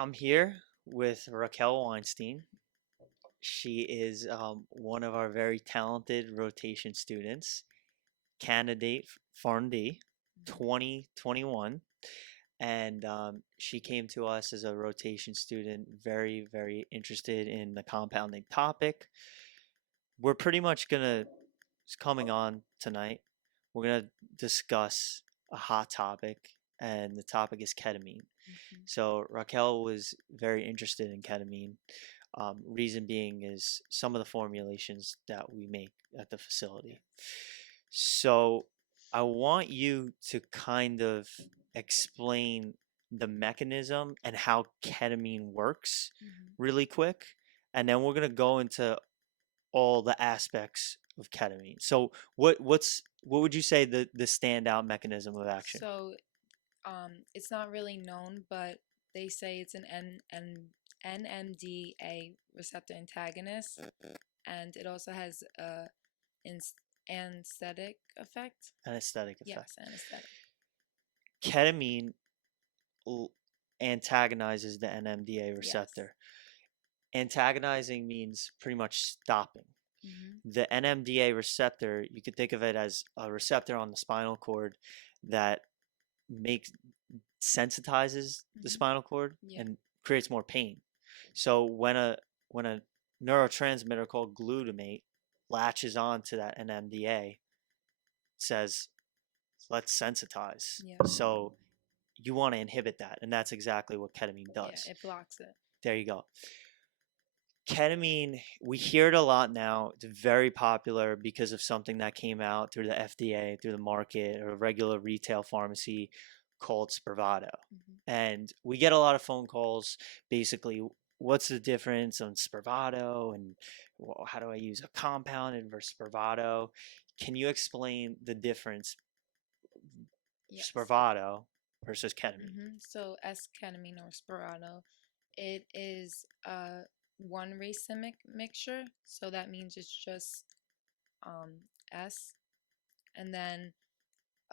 I'm here with Raquel Weinstein. She is one of our very talented rotation students, candidate PharmD Mhm. 2021. And she came to us as a rotation student, very, very interested in the compounding topic. We're pretty much coming on tonight. We're gonna discuss a hot topic, and the topic is ketamine. Mhm. So Raquel was very interested in ketamine. Reason being is some of the formulations that we make at the facility. So I want you to kind of explain the mechanism and how ketamine works Mhm. really quick, and then we're gonna go into all the aspects of ketamine. So what would you say the standout mechanism of action? So, it's not really known, but they say it's an NMDA receptor antagonist, and it also has a ins- anesthetic effect. Anesthetic effect. Yes, anesthetic. Ketamine l- antagonizes the NMDA Yes. receptor. Antagonizing means pretty much stopping. Mhm. The NMDA receptor, you could think of it as a receptor on the spinal cord that makes sensitizes the Mhm. spinal cord Yeah. and creates more pain. So when a neurotransmitter called glutamate latches on to that NMDA, it says let's sensitize. Yeah. So you want to inhibit that, and that's exactly what ketamine Yeah. does. It blocks it. There you go. Ketamine, we hear it a lot now. It's very popular because of something that came out through the FDA, through the market, or a regular retail pharmacy called Spravato. Mhm. And we get a lot of phone calls basically, what's the difference on Spravato and how do I use a compounded versus Spravato? Can you explain the difference, Yes. Spravato versus ketamine? So, esketamine or Spirato, it is a one racemic mixture. So that means it's just S, and then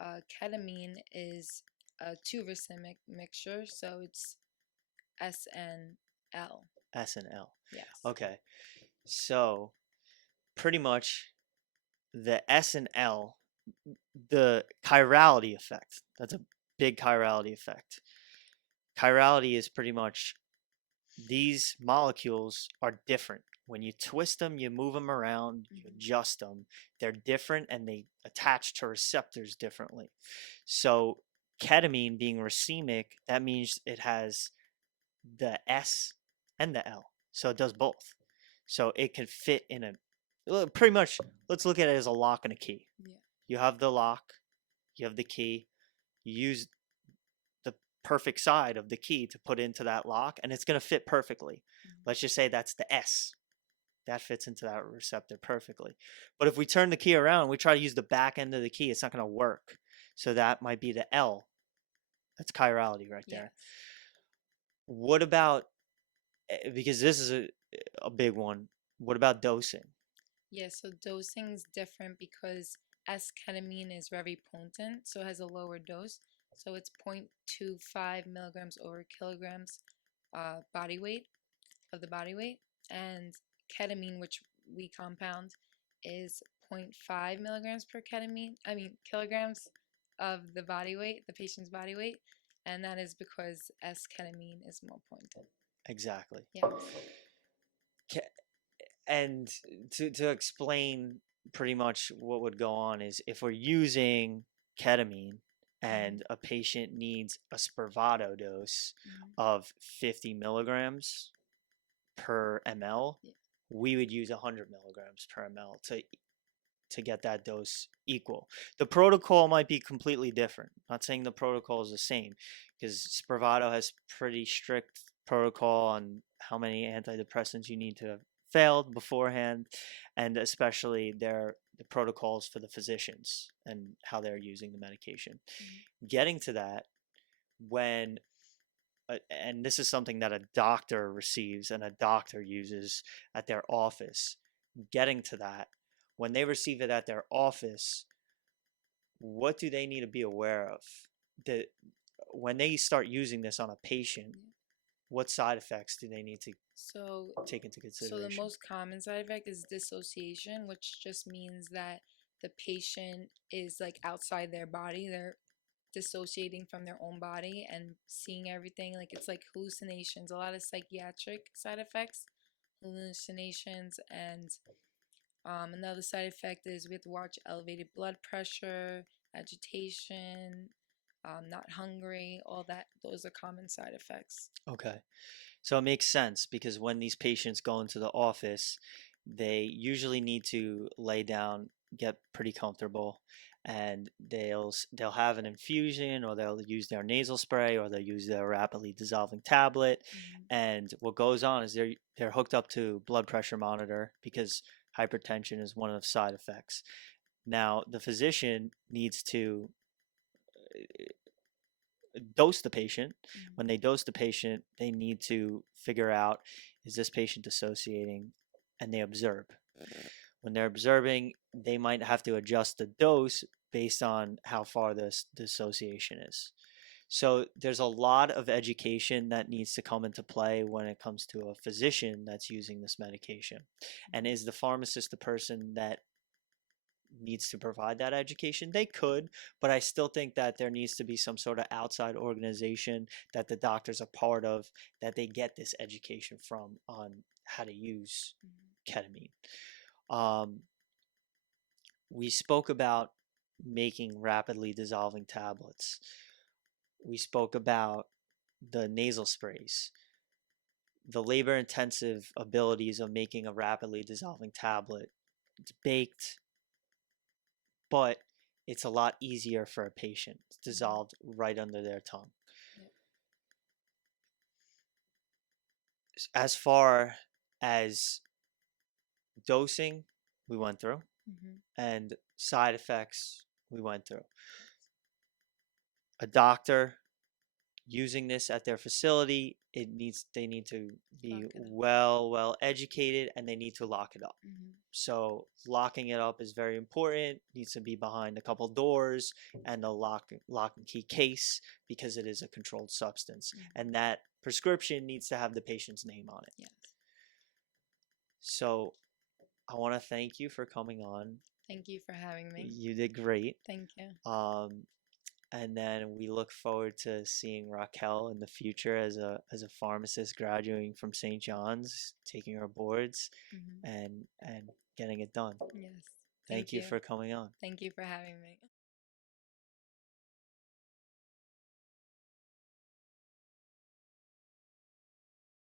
ketamine is a two racemic mixture, so it's SNL. S and L. Yes. Okay. So pretty much the S and L, the chirality effect. That's a big chirality effect. Chirality is pretty much these molecules are different. When you twist them, you move them around, you Hmm. adjust them. They're different and they attach to receptors differently. So, ketamine being racemic, that means it has the S and the L. So, it does both. So, it can fit in a pretty much, let's look at it as a lock and a key. Yeah. You have the lock, you have the key, you use the perfect side of the key to put into that lock, and it's going to fit perfectly. Hmm. Let's just say that's the S. That fits into that receptor perfectly. But if we turn the key around, we try to use the back end of the key, it's not going to work. So that might be the L. That's chirality right there. Yes. What about, because this is a big one, what about dosing? Yeah, so dosing's different because esketamine is very potent, so it has a lower dose. So it's 0.25 milligrams over kilograms body weight of the body weight. And ketamine, which we compound, is zero point 0.5 milligrams per ketamine, I mean kilograms of the body weight, the patient's body weight. And that is because esketamine is more potent. Exactly. Yes. And to explain pretty much what would go on is if we're using ketamine Hmm. and a patient needs a Spravato dose Hmm. of 50 milligrams per ml, Yeah. we would use 100 milligrams per ml to get that dose equal. The protocol might be completely different. Not saying the protocol is the same because Spravato has pretty strict protocol on how many antidepressants you need to have failed beforehand, and especially the protocols for the physicians and how they're using the medication. Hmm. Getting to that, when and this is something that a doctor receives and a doctor uses at their office. Getting to that, when they receive it at their office, what do they need to be aware of? That when they start using this on a patient, what side effects do they need to So, take into so the consideration? most common side effect is dissociation, which just means that the patient is like outside their body. They're dissociating from their own body and seeing everything. Like it's like hallucinations, a lot of psychiatric side effects, hallucinations, and another side effect is we have to watch elevated blood pressure, agitation, not hungry, all that. Those are common side effects. Okay. So it makes sense because when these patients go into the office, they usually need to lay down, get pretty comfortable, and they'll have an infusion or they'll use their nasal spray or they'll use their rapidly dissolving tablet. Mhm. And what goes on is they're hooked up to blood pressure monitor because hypertension is one of the side effects. Now, the physician needs to dose the patient. Mhm. When they dose the patient, they need to figure out, is this patient dissociating, and they observe. When they're observing, they might have to adjust the dose based on how far this dissociation is. So there's a lot of education that needs to come into play when it comes to a physician that's using this medication. And Mhm. is the pharmacist the person that needs to provide that education? They could, but I still think that there needs to be some sort of outside organization that the doctors are part of, that they get this education from on how to use Mhm. ketamine. Um, we spoke about making rapidly dissolving tablets. We spoke about the nasal sprays, the labor intensive abilities of making a rapidly dissolving tablet. It's baked, but it's a lot easier for a patient. It's Mhm. dissolved right under their tongue. Yep. As far as dosing, we went through, Mhm. and side effects, we went through. A doctor using this at their facility, they need to be Lock it up. well educated, and they need to lock it up. Mhm. So locking it up is very important. Needs to be behind a couple doors and a lock and key case because it is a controlled substance, Mhm. and that prescription needs to have the patient's name on it. Yes. So I want to thank you for coming on. Thank you for having me. You did great. Thank you. Um, and then we look forward to seeing Raquel in the future as a pharmacist graduating from St. John's, taking her boards, Mhm. and getting it done. Yes. Thank Thank you you. for coming on. Thank you for having me.